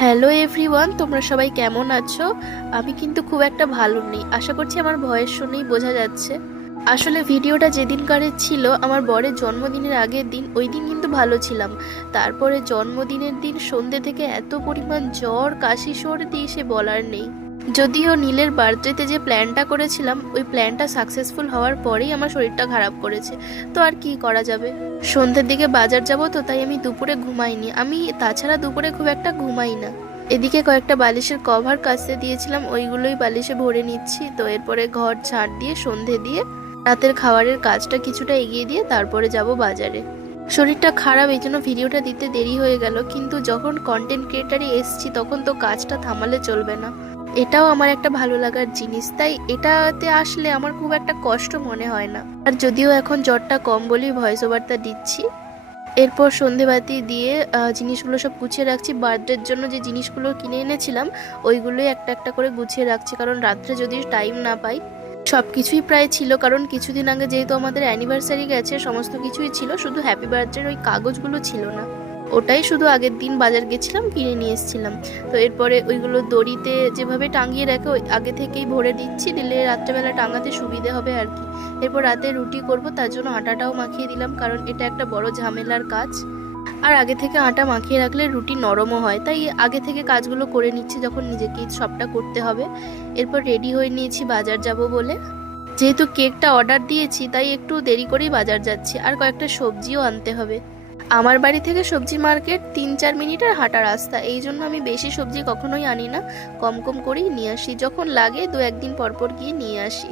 Hello everyone, তোমরা সবাই কেমন আছো? আমি কিন্তু খুব একটা ভালো নেই। আশা করছি আমার ভয়েস শুনেই বোঝা যাচ্ছে। আসলে ভিডিওটা যেদিনকারের ছিল আমার বরের জন্মদিনের আগের দিন, ওই দিন কিন্তু ভালো ছিলাম। তারপরে জন্মদিনের দিন সন্ধ্যে থেকে এত পরিমাণ জ্বর, কাশি, সর্দি সে বলার নেই। যদিও নীলের বার্থডেতে যে প্ল্যানটা করেছিলাম ওই প্ল্যানটা সাকসেসফুল হওয়ার পরেই আমার শরীরটা খারাপ করেছে। তো আর কি করা যাবে, সন্ধ্যের দিকে বাজার যাব, তো তাই আমি দুপুরে ঘুমাইনি। আমি তাছাড়া দুপুরে খুব একটা ঘুমাই না। এদিকে কয়েকটা বালিশের কভার কাচতে দিয়েছিলাম, ওইগুলোই বালিশে ভরে নিচ্ছি। তো এরপরে ঘর ঝাড় দিয়ে সন্ধে দিয়ে রাতের খাবারের কাজটা কিছুটা এগিয়ে দিয়ে তারপরে যাব বাজারে। শরীরটা খারাপ, এই জন্য ভিডিওটা দিতে দেরি হয়ে গেল, কিন্তু যখন কন্টেন্ট ক্রিয়েটারে এসছি তখন তো কাজটা থামালে চলবে না। এটাও আমার একটা ভালো লাগার জিনিস, তাই এটাতে আসলে আমার খুব একটা কষ্ট মনে হয় না। আর যদিও এখন জ্বরটা কম বলেই ভয়েস ওভারটা দিচ্ছি। এরপর সন্ধেবাতি দিয়ে জিনিসগুলো সব গুছিয়ে রাখছি। বার্থডের জন্য যে জিনিসগুলো কিনে এনেছিলাম ওইগুলোই একটা একটা করে গুছিয়ে রাখছি, কারণ রাত্রে যদি টাইম না পাই। সব কিছুই প্রায় ছিল, কারণ কিছুদিন আগে যেহেতু আমাদের অ্যানিভার্সারি গেছে সমস্ত কিছুই ছিল, শুধু হ্যাপি বার্থডের ওই কাগজগুলো ছিল না। ওটাই শুধু আগের দিন বাজার গেছিলাম কিনে নিয়ে এসেছিলাম। তো এরপরে ওইগুলো দড়িতে যেভাবে টাঙিয়ে রাখে ওই আগে থেকেই ভরে দিচ্ছি, দিলে রাত্রেবেলা টাঙাতে সুবিধে হবে আর কি। এরপর রাতে রুটি করব, তার জন্য আটাটাও মাখিয়ে দিলাম, কারণ এটা একটা বড় ঝামেলার কাজ। আর আগে থেকে আটা মাখিয়ে রাখলে রুটি নরমও হয়, তাই আগে থেকে কাজগুলো করে নিচ্ছি যখন নিজেকেই সবটা করতে হবে। এরপর রেডি হয়ে নিয়েছি বাজার যাব বলে। যেহেতু কেকটা অর্ডার দিয়েছি তাই একটু দেরি করেই বাজার যাচ্ছি, আর কয়েকটা সবজিও আনতে হবে। আমার বাড়ি থেকে সবজি মার্কেট 3-4 মিনিটের হাঁটা রাস্তা, এই জন্য আমি বেশি সবজি কখনোই আনি না, কম কম করেই নিয়ে আসি। যখন লাগে 2-1 দিন পর পর গিয়ে নিয়ে আসি।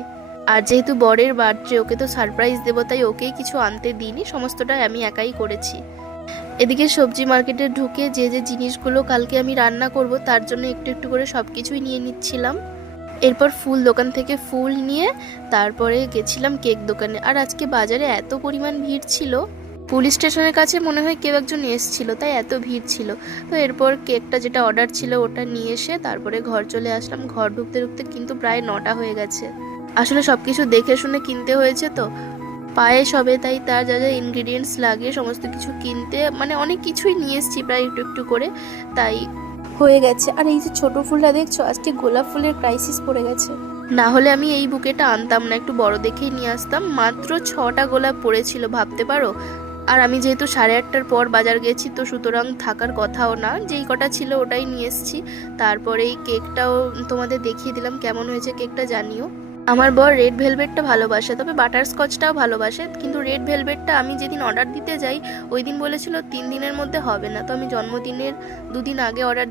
আর যেহেতু বরের বার্থডে, ওকে তো সারপ্রাইজ দেবো, তাই ওকেই কিছু আনতে দিইনি, সমস্তটাই আমি একাই করেছি। এদিকে সবজি মার্কেটে ঢুকে যে যে জিনিসগুলো কালকে আমি রান্না করব তার জন্য একটু একটু করে সব কিছুই নিয়ে নিচ্ছিলাম। এরপর ফুল দোকান থেকে ফুল নিয়ে তারপরে গেছিলাম কেক দোকানে। আর আজকে বাজারে এত পরিমাণ ভিড় ছিল, পুলিশ স্টেশনের কাছে মনে হয় কেউ একজন এসেছিল, তাই এত ভিড় ছিল। তো এরপর কেকটা যেটা অর্ডার ছিল ওটা নিয়ে এসে তারপরে ঘর চলে আসলাম। ঘর ঢুকতে ঢুকতে কিন্তু প্রায় 9টা হয়ে গেছে। আসলে সব কিছু দেখে শুনে কিনতে হয়েছে, তো পায়েস হবে তাই তার যা যা ইনগ্রিডিয়েন্টস লাগে সমস্ত কিছু কিনতে, মানে অনেক কিছুই নিয়ে এসেছি প্রায় একটু একটু করে, তাই হয়ে গেছে। আর এই যে ছোট ফুলটা দেখছো, আজকে গোলাপ ফুলের ক্রাইসিস পড়ে গেছে। না হলে আমি এই বুকেটা আনতাম না, একটু বড় দেখেই নিয়ে আসতাম। মাত্র 6টা গোলাপ পড়েছিল, ভাবতে পারো। আর আমি যেহেতু 8:30টার পর বাজার গেছি, তো সুতরাং থাকার কথাও না, যেই কটা ছিল ওটাই নিয়ে এসেছি। তারপরে এই কেকটাও তোমাদের দেখিয়ে দিলাম, কেমন হয়েছে কেকটা জানিও। আমার বর রেড ভেলভেটটা ভালোবাসে, তবে বাটার স্কচটাও ভালোবাসে, কিন্তু রেড ভেলভেটটা আমি যেদিন অর্ডার দিতে যাই ওই দিন বলেছিল 3 দিনের মধ্যে হবে না, তো আমি জন্মদিনের 2 দিন আগে অর্ডার